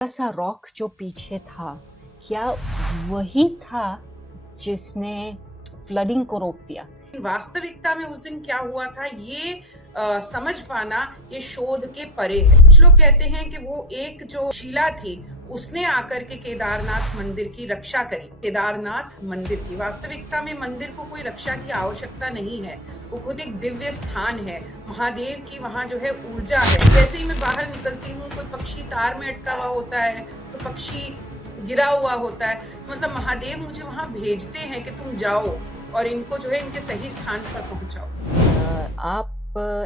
सा रॉक जो पीछे था, क्या वही था जिसने फ्लडिंग को रोक दिया? वास्तविकता में उस दिन क्या हुआ था ये समझ पाना ये शोध के परे है। कुछ लोग कहते हैं कि वो एक जो शिला थी उसने आकर के केदारनाथ मंदिर की रक्षा करी। केदारनाथ मंदिर की वास्तविकता में मंदिर को कोई रक्षा की आवश्यकता नहीं है, वो खुद एक दिव्य स्थान है। महादेव की वहाँ जो है ऊर्जा है। जैसे ही मैं बाहर निकलती हूँ, कोई पक्षी तार में अटका हुआ होता है, तो पक्षी गिरा हुआ होता है, मतलब महादेव मुझे वहाँ भेजते हैं कि तुम जाओ और इनको जो है इनके सही स्थान पर पहुंचाओ। आप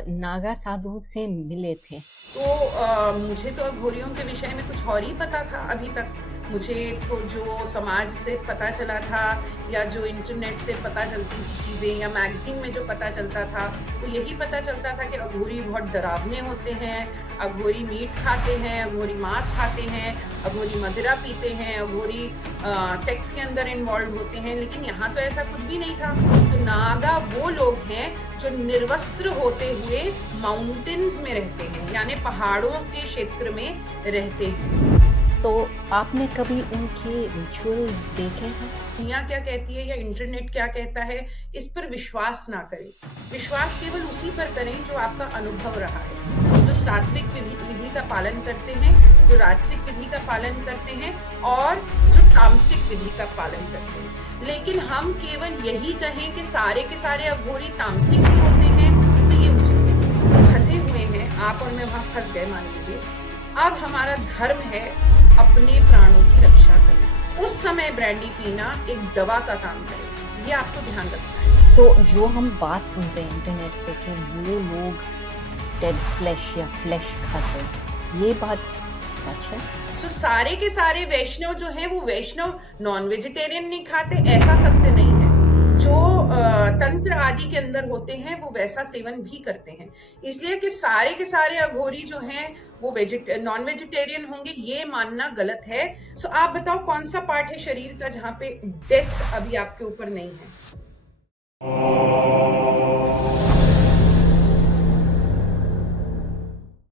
नागा साधु से मिले थे तो मुझे तो अघोरियों के विषय में कुछ और ही पता था अभी तक। मुझे तो जो समाज से पता चला था या जो इंटरनेट से पता चलती थी चीज़ें या मैगजीन में जो पता चलता था वो यही पता चलता था कि अघोरी बहुत डरावने होते हैं, अघोरी मीट खाते हैं, अघोरी मांस खाते हैं, अघोरी मदिरा पीते हैं, अघोरी सेक्स के अंदर इन्वॉल्व होते हैं। लेकिन यहाँ तो ऐसा कुछ भी नहीं था। तो नागा वो लोग हैं जो निर्वस्त्र होते हुए माउंटेन्स में रहते हैं, यानी पहाड़ों के क्षेत्र में रहते हैं। तो आपने कभी उनके रिचुअल्स देखे हैं? दुनिया क्या कहती है या इंटरनेट क्या कहता है, इस पर विश्वास ना करें। विश्वास केवल उसी पर करें जो आपका अनुभव रहा है, जो सात्विक विधि का पालन करते हैं, जो राजसिक विधि का पालन करते हैं और जो तामसिक विधि का पालन करते हैं। लेकिन हम केवल यही कहें कि सारे के सारे अघोरी तामसिक ही होते हैं, तो ये उचित नहीं। फंसे हुए हैं आप और मैं, वहां फंस गए मान लीजिए। अब हमारा धर्म है अपने प्राणों की रक्षा करें। उस समय ब्रांडी पीना एक दवा का काम करे, ये आपको ध्यान रखना है। तो जो हम बात सुनते हैं इंटरनेट पे कि वो लोग डेड फ्लैश या फ्लैश खाते हैं, ये बात सच है? सो सारे के सारे वैष्णव जो है वो वैष्णव नॉन वेजिटेरियन नहीं खाते, ऐसा सत्य नहीं है। जो तंत्र आदि के अंदर होते हैं वो वैसा सेवन भी करते हैं। इसलिए कि सारे के सारे अघोरी जो हैं वो नॉन वेजिटेरियन होंगे ये मानना गलत है। सो आप बताओ कौन सा पार्ट है शरीर का जहाँ पे डेथ अभी आपके ऊपर नहीं है?